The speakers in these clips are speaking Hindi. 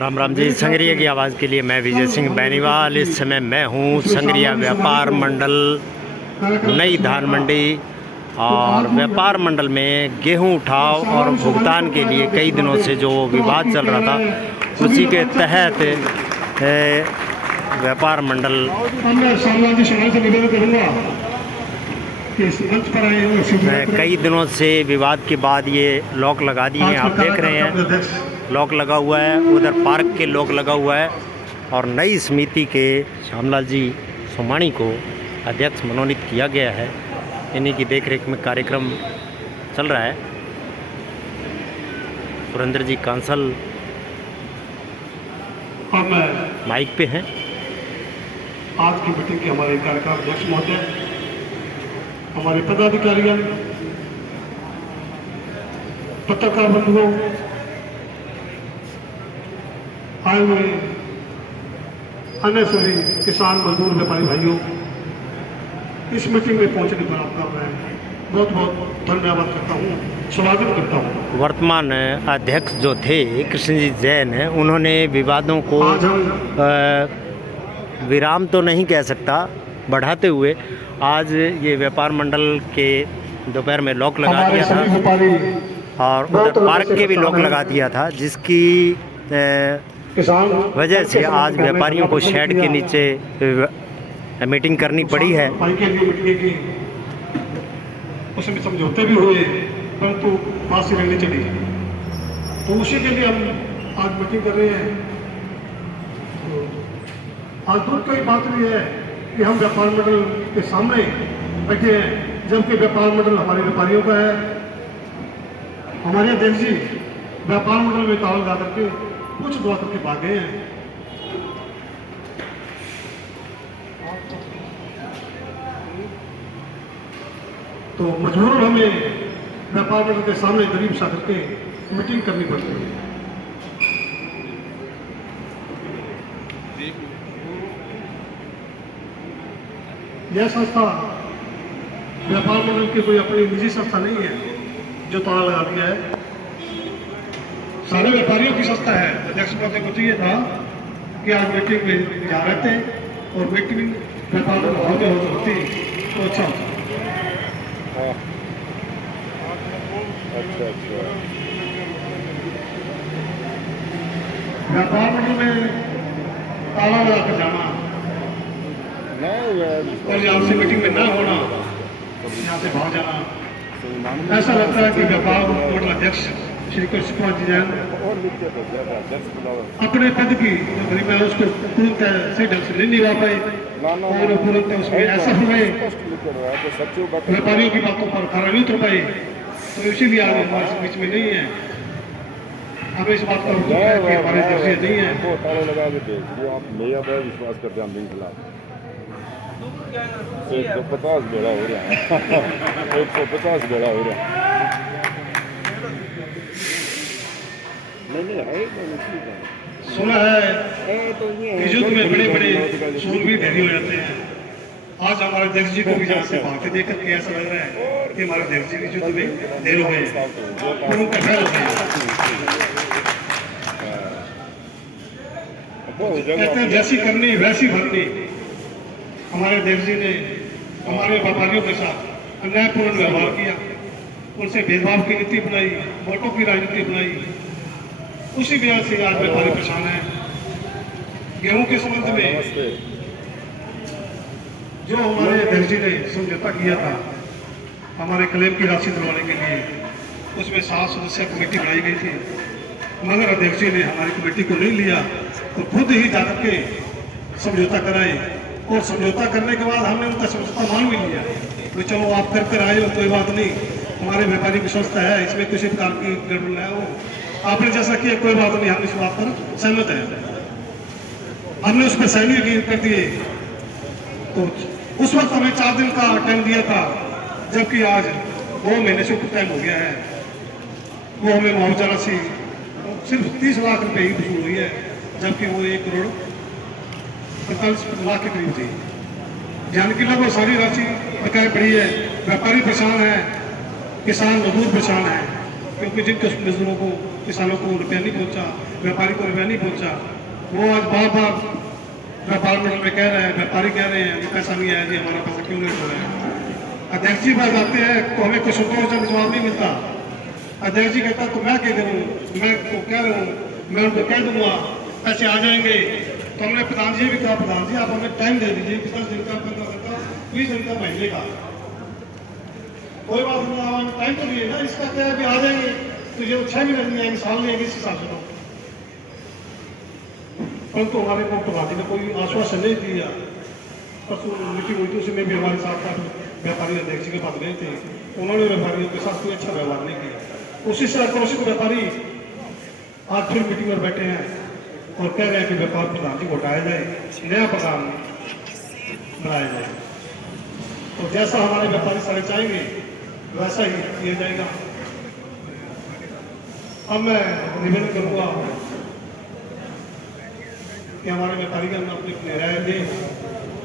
राम राम जी। संगरिया की आवाज़ के लिए मैं विजय सिंह बैनीवाल। इस समय मैं हूँ संगरिया व्यापार मंडल नई धान मंडी, और व्यापार मंडल में गेहूं उठाव और भुगतान के लिए कई दिनों से जो विवाद चल रहा था, उसी के तहत व्यापार मंडल कई दिनों से विवाद के बाद ये लॉक लगा दिए हैं। आप देख रहे हैं लॉक लगा हुआ है, उधर पार्क के लॉक लगा हुआ है, और नई समिति के श्यामलाल जी सोमाणी को अध्यक्ष मनोनीत किया गया है। इन्हीं की देखरेख में कार्यक्रम चल रहा है। सुरेंद्र जी कांसल माइक पे हैं। आज की मीटिंग के हमारे कार्यक्रम अध्यक्ष महोदय, हमारे पदाधिकारियों, पत्रकार बंधुओं, आए हुए अन्य सभी किसान मजदूर व्यापारी भाइयों, इस मीटिंग में पहुंचने पर आपका मैं बहुत बहुत धन्यवाद करता हूं, स्वागत करता हूं। वर्तमान अध्यक्ष जो थे कृष्ण जी जैन, उन्होंने विवादों को विराम तो नहीं कह सकता, बढ़ाते हुए आज ये व्यापार मंडल के दोपहर में लॉक लगा दिया था, और उधर पार्क के भी लॉक लगा दिया था, जिसकी वजह से आज व्यापारियों को शेड के नीचे मीटिंग करनी पड़ी है। उसमें समझौते भी हुए, परंतु बात से रहनी चली, तो उसी के लिए हम आज मीटिंग कर रहे हैं। आज दुख की बात भी है कि हम व्यापार मंडल के सामने बैठे हैं, जबकि व्यापार मंडल हमारे व्यापारियों का है। हमारे अध्यक्ष जी व्यापार मंडल में ताल लगा करके कुछ दुआ करके भाग गए हैं। तो मजबूरन हमें व्यापार मंडल के सामने गरीब सा करके मीटिंग करनी पड़ती है। यह संस्था व्यापार मंडल की कोई अपनी निजी संस्था नहीं है जो ताला लगा दिया है, सारे व्यापारियों की संस्था है। अध्यक्ष महोदय को चाहिए था कि आज मीटिंग में जा रहे थे, और मीटिंग व्यापार मंडल होती तो अच्छा होता। व्यापार मंडल में ताला लगा कर जाना और यहाँ से मीटिंग में ना होना, यहाँ से भाग जाना, ऐसा लगता है कि व्यापार मंडल अध्यक्ष श्री कृष्ण कुमार जी जैन अपने पद की जो गरिमा है उसको तुरंत सही ढंग से नहीं निभा पाए, और तुरंत उसमें ऐसा हो गए व्यापारियों की बातों पर खरा नहीं उतर पाए। तो इसीलिए आज हमारे बीच में नहीं है। हमें इस बात का कि हमारे अध्यक्ष नहीं है। विश्वास करते हैं 150 बेड़ा हो रहा है 150 बेड़ा हो रहा है। सुना है कि युद्ध में बड़े बड़े शूरवीर ढेरी हो जाते हैं। आज हमारे अध्यक्ष जी को भी यहाँ से भागते देख करके ऐसा लग रहा है कि हमारे अध्यक्ष जी भी युद्ध में ढेर हो गए, और उनका ख्याल हो गया। कहते हैं जैसी करनी वैसी भरनी। हमारे अध्यक्ष जी ने हमारे व्यापारियों के साथ अन्यायपूर्ण व्यवहार किया, उनसे भेदभाव की नीति बनाई, वोटों की राजनीति बनाई। उसी वजह से आज व्यापारी परेशान है। गेहूं के संबंध में जो हमारे अध्यक्ष जी ने समझौता किया था हमारे क्लेम की राशि दिलवाने के लिए, उसमें 7 सदस्यीय कमेटी बनाई गई थी, मगर अध्यक्ष जी ने हमारी कमेटी को नहीं लिया, तो खुद ही जाकर के समझौता कराए, और समझौता करने के बाद हमने उनका समझौता मान भी लिया। तो चलो आप कर आए हो, कोई बात नहीं, हमारे व्यापारी की संस्था है, इसमें किसी प्रकार की गड़बड़ न हो, आपने जैसा किया कोई बात नहीं, हम इस बात पर सहमत हैं। हमने उस पर साइन कर दिए। तो उस वक्त हमें 4 दिन का टाइम दिया था, जबकि आज 2 महीने से ऊपर टाइम हो गया है। वो हमें मुआवजा राशि सिर्फ 30 लाख रुपए ही वसूल हुई है, जबकि वो 1 करोड़ 45 लाख के करीब थी। यानी कि लगभग सारी राशि बकाया पड़ी है। व्यापारी परेशान है, किसान मजदूर परेशान है, क्योंकि जिन मजदूरों को किसानों को रुपया नहीं पहुंचा, व्यापारी को रुपया नहीं पहुंचा। वो आज बार बार व्यापार मंडल में कह रहे हैं, व्यापारी कह रहे हैं कि पैसा नहीं आया जी, हमारा पैसा क्यों नहीं हो रहा है। अध्यक्ष जी बात आते हैं तो हमें कुछ उत्तर जवाब नहीं मिलता। अध्यक्ष जी कहता तो मैं क्या करूँ, मैं तो कह रहा हूँ, मैं उनको कह दूंगा पैसे आ जाएंगे। तो हमने प्रधान जी भी कहा, प्रधान जी आप हमें टाइम दे दीजिए 10 दिन का, 15 दिन का, 20 दिन का, महीने का, कोई बात नहीं, आप टाइम तो दिए ना। इसका क्या है कि आ जाएंगे तो ये 6 महीने नहीं आएंगे, साल नहीं आएंगे, इस हिसाब से। परंतु हमारे को प्रधान ने कोई आश्वासन नहीं दिया। परसों मीटिंग हुई थी, उसमें भी हमारे साथ व्यापारी अध्यक्ष के पास गए थे, उन्होंने व्यापारियों के साथ कोई अच्छा व्यवहार नहीं किया। उसी से आक्रोशित व्यापारी आज फिर मीटिंग में बैठे हैं और कह रहे हैं कि व्यापार प्रधान जी को हटाया जाए, नया प्रधान बनाया जाए। तो जैसा हमारे व्यापारी सारे चाहेंगे वैसा ही किया जाएगा। अब मैं निवेदन करूँगा कि हमारे व्यापारी का अपनी राय दें,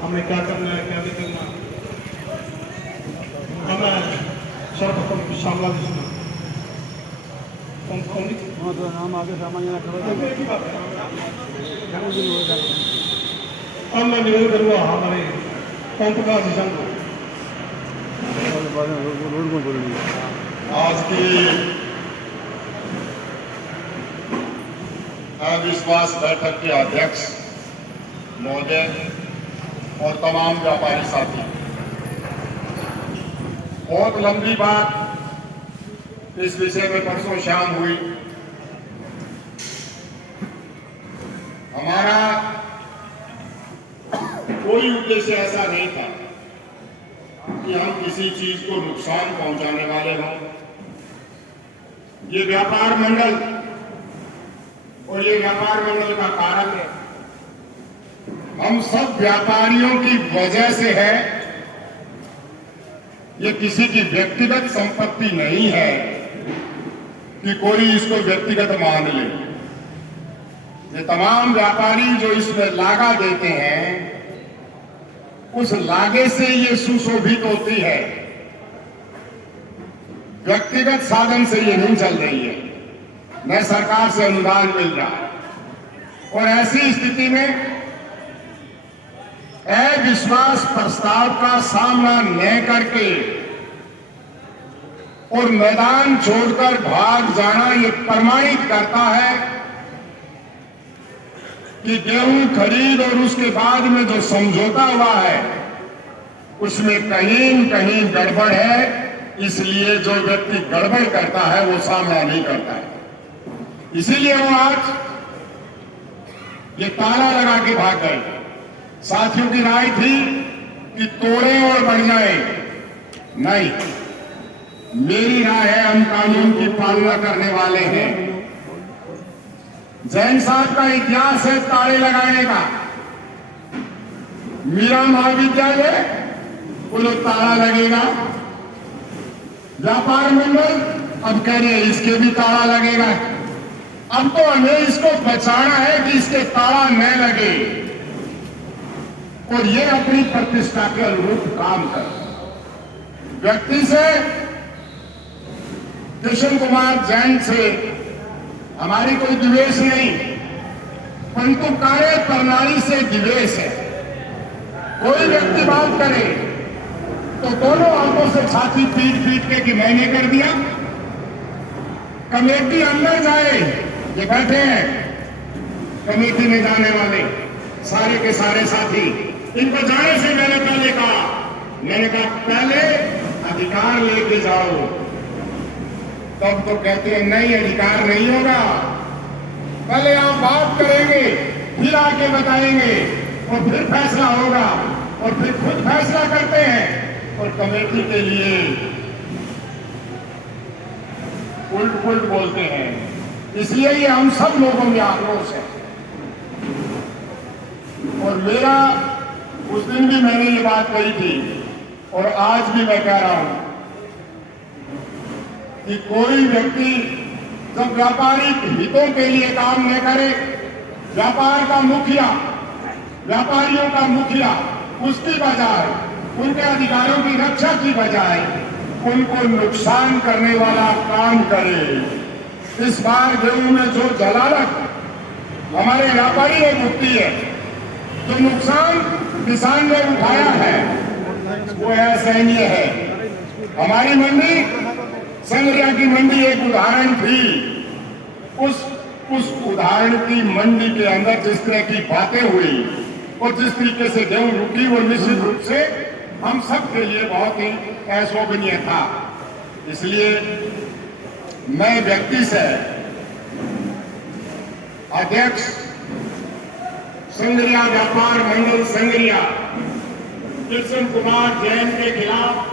हमें क्या करना है, क्या नहीं करना। अब मैं सर्वप्रथम श्यामलाल जी सुना नाम आगे सामान्य अब मैं निवेदन करूँगा हमारे ओम प्रकाश जी संघ को। आज की अविश्वास बैठक के अध्यक्ष महोदय और तमाम व्यापारी साथी, बहुत लंबी बात इस विषय में परसों शाम हुई। हमारा कोई उद्देश्य ऐसा नहीं था कि हम किसी चीज को नुकसान पहुंचाने वाले हों। ये व्यापार मंडल और ये व्यापार मंडल का कारण है, हम सब व्यापारियों की वजह से है। ये किसी की व्यक्तिगत संपत्ति नहीं है कि कोई इसको व्यक्तिगत मान ले। ये तमाम व्यापारी जो इसमें लागा देते हैं, उस लागे से ये सुशोभित होती है, व्यक्तिगत साधन से ये नहीं चल रही है, न सरकार से अनुदान मिल रहा है। और ऐसी स्थिति में अविश्वास प्रस्ताव का सामना न करके और मैदान छोड़कर भाग जाना ये प्रमाणित करता है कि गेहूं खरीद और उसके बाद में जो समझौता हुआ है उसमें कहीं न कहीं गड़बड़ है। इसलिए जो व्यक्ति गड़बड़ करता है वो सामना नहीं करता है। इसीलिए वो आज ये ताला लगा के भाग गए। साथियों की राय थी कि तोड़े और बढ़ जाए, नहीं, मेरी राय है हम कानून की पालना करने वाले हैं। जैन साहब का इतिहास है ताले लगाने का। मीरा महाविद्यालय बोलो ताला लगेगा, व्यापार मंडल अब कह रहे इसके भी ताला लगेगा। अब तो हमें इसको बचाना है कि इसके ताला न लगे और ये अपनी प्रतिष्ठा के अनुरूप काम कर। व्यक्ति से, कृष्ण कुमार जैन से हमारी कोई द्वेष नहीं, परंतु कार्य प्रणाली से द्वेष है। कोई व्यक्ति बात करे तो दोनों आंखों से छाती पीट के कि मैंने कर दिया। कमेटी अंदर जाए, ये बैठे हैं कमेटी में जाने वाले सारे के सारे साथी, इनको जाने से मैंने कहा पहले अधिकार लेके जाओ। तब तो कहते हैं नहीं, अधिकार नहीं होगा, पहले आप बात करेंगे फिर आके बताएंगे और फिर फैसला होगा। और फिर खुद फैसला करते हैं और कमेटी के लिए उल्ट बोलते हैं। इसलिए ये हम सब लोगों में आक्रोश है। और मेरा उस दिन भी मैंने ये बात कही थी और आज भी मैं कह रहा हूं कि कोई व्यक्ति जब व्यापारिक हितों के लिए काम न करे, व्यापार का मुखिया, व्यापारियों का मुखिया, उसकी बजाय उनके अधिकारों की रक्षा की बजाय उनको नुकसान करने वाला काम करे। इस बार गेहूं में जो जलालत हमारे व्यापारी ने भुगती है। जो नुकसान किसान ने उठाया है वो असहनीय है। हमारी मंडी संग्रिया की मंडी एक उदाहरण थी। उस उदाहरण की मंडी के अंदर जिस तरह की बातें हुई और जिस तरीके से गेहूं रुकी वो निश्चित रूप से हम सब के लिए बहुत ही अशोभनीय था। इसलिए मैं व्यक्ति से अध्यक्ष संग्रिया व्यापार मंडल संग्रिया कृष्ण कुमार जैन के खिलाफ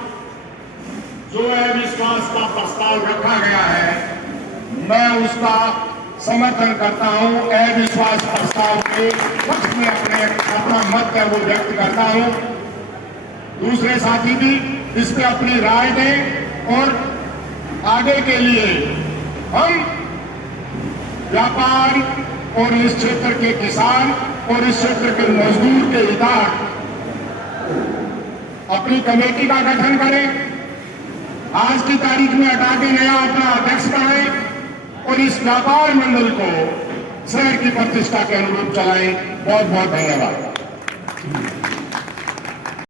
जो अविश्वास का प्रस्ताव रखा गया है, मैं उसका समर्थन करता हूं। अविश्वास प्रस्ताव के पक्ष में अपना मत है वो व्यक्त करता हूं। दूसरे साथी भी इस पे अपनी राय दें और आगे के लिए हम व्यापार और इस क्षेत्र के किसान और इस क्षेत्र के मजदूर के हितार्थ अपनी कमेटी का गठन करें। आज की तारीख में हटा के नया अपना अध्यक्ष बनाएं और इस व्यापार मंडल को शहर की प्रतिष्ठा के अनुरूप चलाएं। बहुत बहुत धन्यवाद।